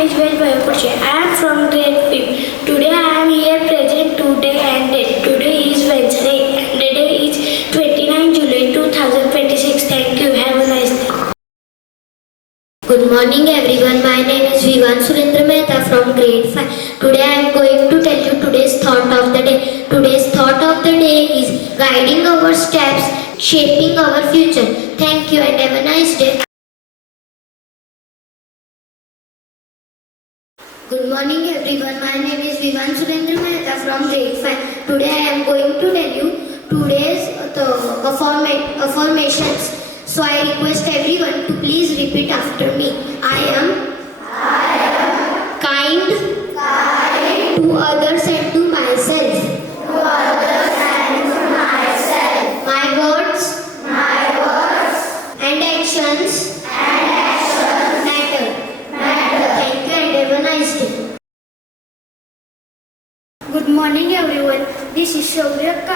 is Ved Vayakurshi. I am from grade 5. Today I am here present today and date. Today is Wednesday and the day is 29 July 2026. Thank you. Have a nice day. Good morning everyone. My name is Vivan Surendra Mehta from grade 5. Today I am going to tell you today's thought of the day. Today's thought of the day is guiding our steps, shaping our future. Thank you and have a nice day. Good morning everyone. My name is Vivan Surendra Mehta from grade 5. Today I am going to tell you today's affirmations. So I request everyone to please repeat after me. I am kind to others and to myself. My words and actions matter. Thank you and have a nice day. Good morning everyone. This is Shaurya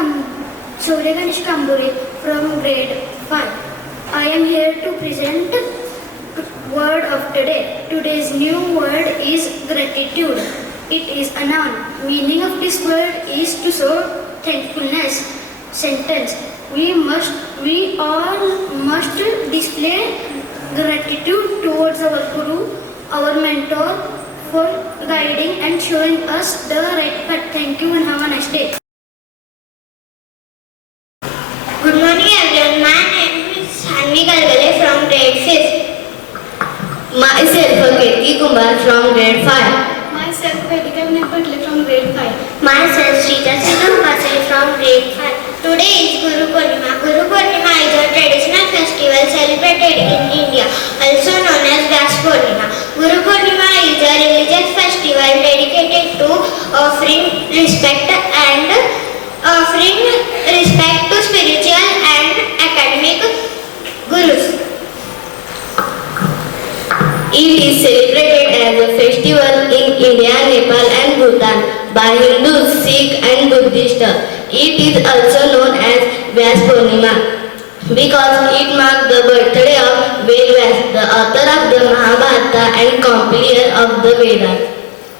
Ganesh Kambure from grade 5. I am here to present word of today. Today's new word is gratitude. It is a noun. Meaning of this word is to show thankfulness. Sentence. We all must display gratitude towards our Guru, our mentor, for guiding and showing us the right path. Thank you and have a nice day. Good morning everyone. My name is Hanvi Galgale from grade 5th. Myself Kirti Kumar from grade 5. Myself Vedika Patle from grade 5. Myself Srita Sidhu Pasai from grade 5. Today is Guru Purnima. Guru Purnima is a traditional festival celebrated in India, also known as Vyas Purnima. Guru Purnima is a religious festival dedicated to offering respect to spiritual and academic gurus. It is celebrated as a festival in India, Nepal and Bhutan by Hindus, Sikh and Buddhists. It is also known as Vyas Purnima because it marks the birthday of Ved Vyas, the author of the Mahabharata and compiler of the Vedas.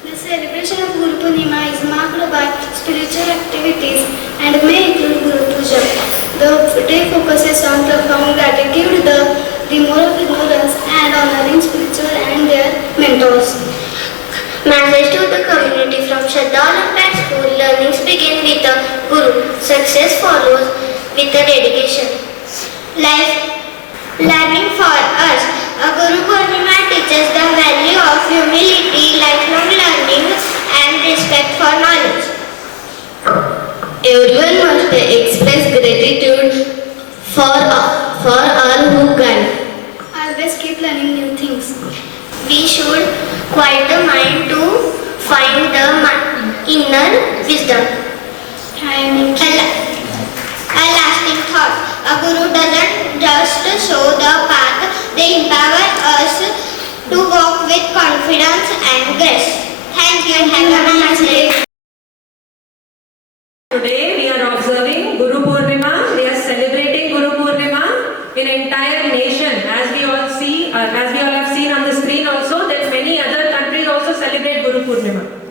The celebration of Guru Purnima is marked by spiritual activities and may include Guru Puja. The day focuses on profound gratitude, the removal of ignorance and honoring spiritual and their mentors. Message to the community from Shraddha Olympiad School. Learnings begin with the Guru. Success follows with the dedication. Life learning for us. A Guru Purnima teaches the value of humility, lifelong learning and respect for knowledge. Everyone must express gratitude for all who guide. Always keep learning new things. We should quiet the mind to find the inner wisdom. A lasting thought. A guru doesn't just show the path, they empower us to walk with confidence and grace. Thank you and have a nice day. Today we are observing Guru Purnima. We are celebrating Guru Purnima in entire nation. As we all have seen on the screen also, that many other countries also celebrate Guru Purnima.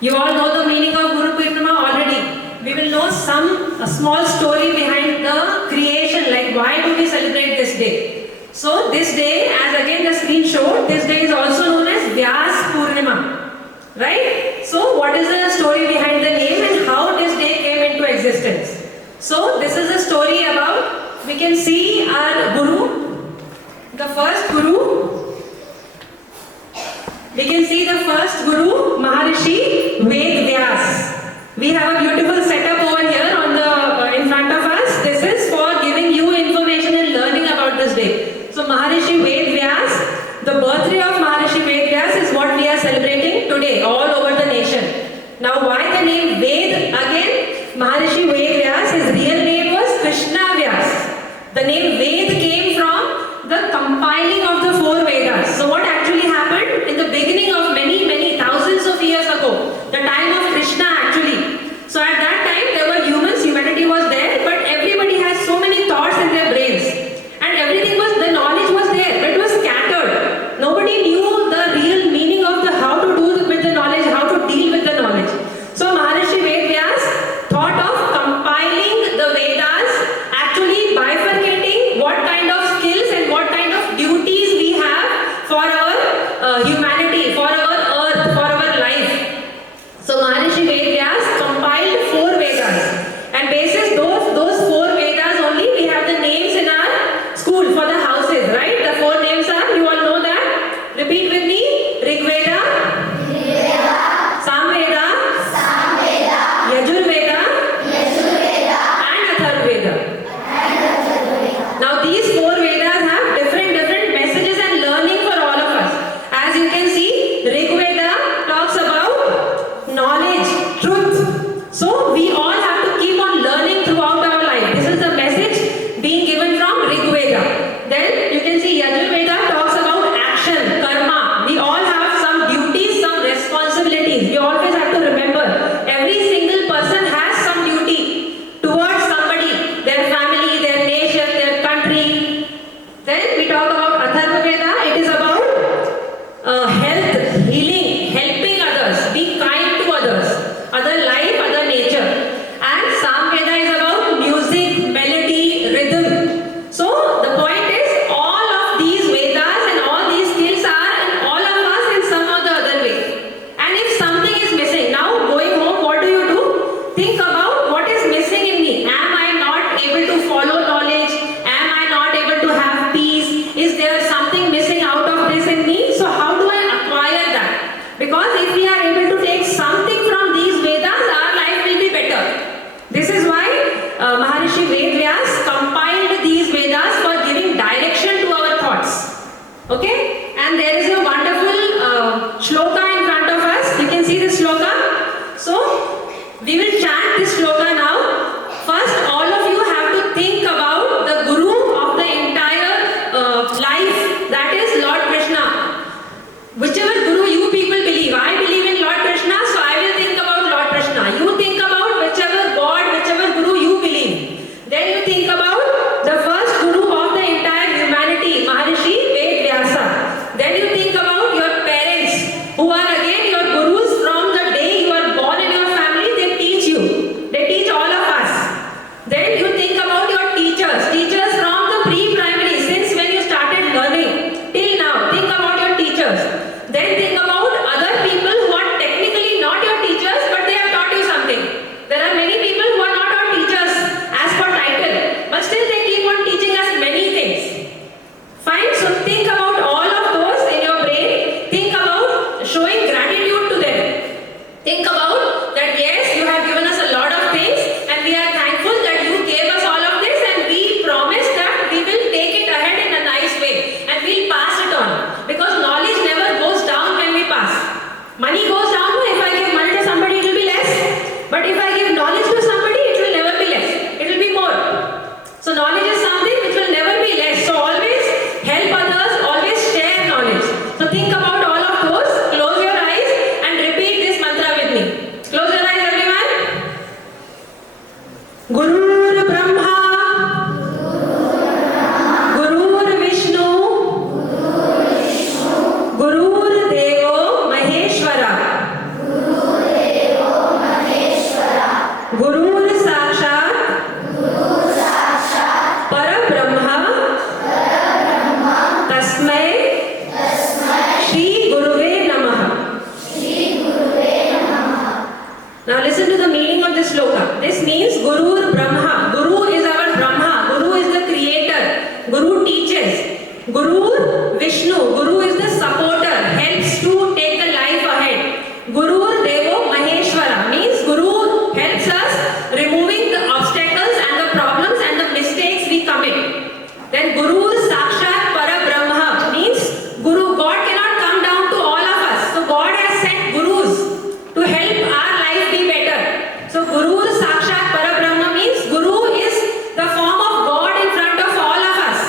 You all know the meaning of Guru Purnima already. We will know a small story behind the creation, like why do we celebrate this day. So this day, as again the screen showed, this day is also known as Vyas Purnima. Right? So what is the story behind the name and how this day came into existence? So this is a story about, we can see our Guru, the first Guru. We can see the first Guru, Maharishi Ved Vyas. We have a beautiful setup over here on the in front of us. This is for giving you information and learning about this day. So Maharishi Ved Vyas, the birthday of Maharishi Ved Vyas is what we are celebrating today all over the nation. Now why the name Ved? Again, Maharishi Ved Vyas, his real name was Krishna Vyas. The name Ved came from the compiling of the 4 Vedas. So what actually happened in the beginning of many thousands of years ago, the time of Krishna actually. So at that time there were humans, humanity was there, but everybody has so many thoughts in their brains. And everything was, the knowledge was there, but it was scattered. Nobody knew the real meaning of the how Ayurveda, it is about health, healing, helping others, be kind to others, other life, other nature. And Samveda is about music, melody, rhythm. So the point is, all of these Vedas and all these skills are in all of us in some or the other way. And if something is missing, now going home, what do? Think about what is missing in me. Am I not able to follow knowledge? Am I not able to have peace? Is there something missing out of this in me? So how do I acquire that? Because if we are able to take something from these Vedas, our life will be better. This is why Maharishi Vedvyas compiled these Vedas for giving direction to our thoughts. Okay? And there is a wonderful shloka in front of us. You can see this shloka. So, we will chant this shloka now. First, all of you have to think about the Guru of the entire life. That is Lord Krishna. Whichever Guru you people believe. I believe in Lord Krishna, so I will think about Lord Krishna. You think about whichever God, whichever Guru you believe. Then you think about the first Guru of the entire humanity, Maharishi Vedvyasa. Then you think about your parents, who are again your Gurus from the day you are born in your family. They teach you. They teach all of us. Then you think about your teachers. Teachers from the pre-primary, since when you started learning till now. Think about your teachers. Then think about other people who are technically not your teachers, but they have taught you something. There are many people who are not our teachers as per title, but still they keep on teaching us many things. Fine, so think about all of those in your brain. Think about showing gratitude to them. Think about that, yes, you have given us a lot of things and we are thankful that you gave us all of this, and we promise that we will take it ahead in a nice way and we'll pass it on. Because knowledge never goes down when we pass. Money goes down. If I give money to somebody, it will be less. But if I give knowledge to somebody, it will never be less. It will be more. So knowledge is something which will never be less. So always help others, always share knowledge. So think about all of those. Close your eyes and repeat this mantra with me. Close your eyes, everyone. Gurur Brahma, Gurur Vishnu, Gurur Devo Maheshwara, Gurur Sakshat Parabrahma Tasmai Shri Guruve Namaha. Now listen to the meaning of this sloka. This means Guru Brahma. Guru is our Brahma. Guru is the creator. Guru teaches. Guru Vishnu. Guru is the supporter. Helps to take the life ahead. Guru Devo Maheshwara means Guru helps us removing the obstacles and the problems and the mistakes we commit. Then Guru Sakshat Parabrahma means Guru, God cannot come down to all of us. So God has sent Gurus to help our life be better. So Guru Sakshat Parabrahma means Guru is the form of God in front of all of us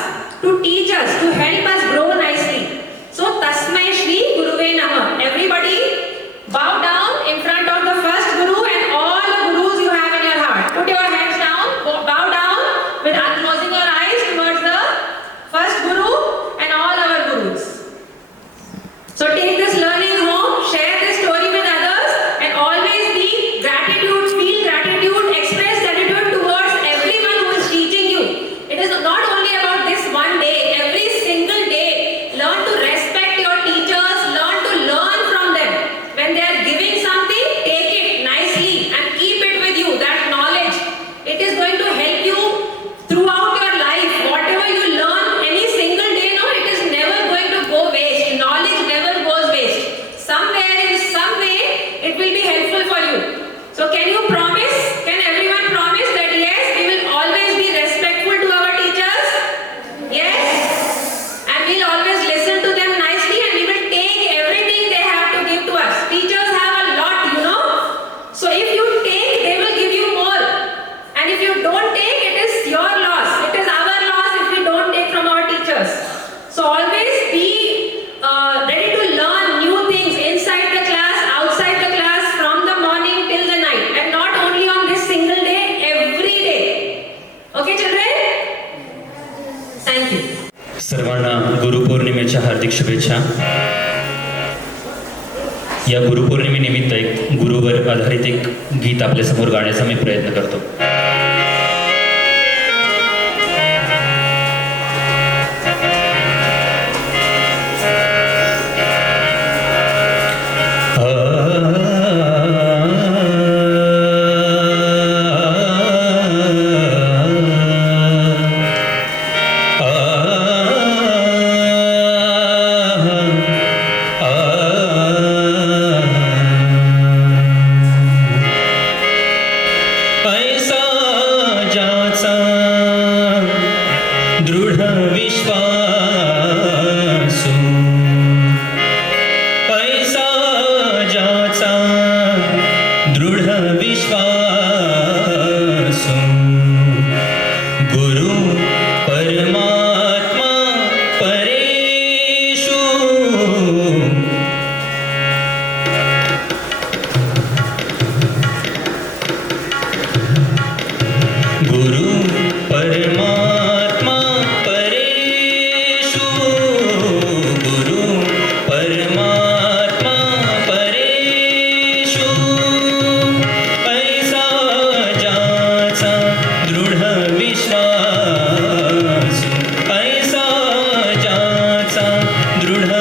to teach us, to help us grow nicely. So Tasmai गुरुपौर्णिमेच्या हार्दिक शुभेच्छा. या गुरुपौर्णिमेनिमित्त एक गुरुवर आधारित एक गीत आपल्यासमोर गाण्याचा मी प्रयत्न करतो. दृढ विश्वासू ऐसा ज्याचा दृढ विश्वासू गुरु परमात्मा परेषु गुरु परमात्मा परेषु गुरु परमात्मा परेषु ऐसा ज्याचा दृढ विश्वास ऐसा ज्याचा दृढ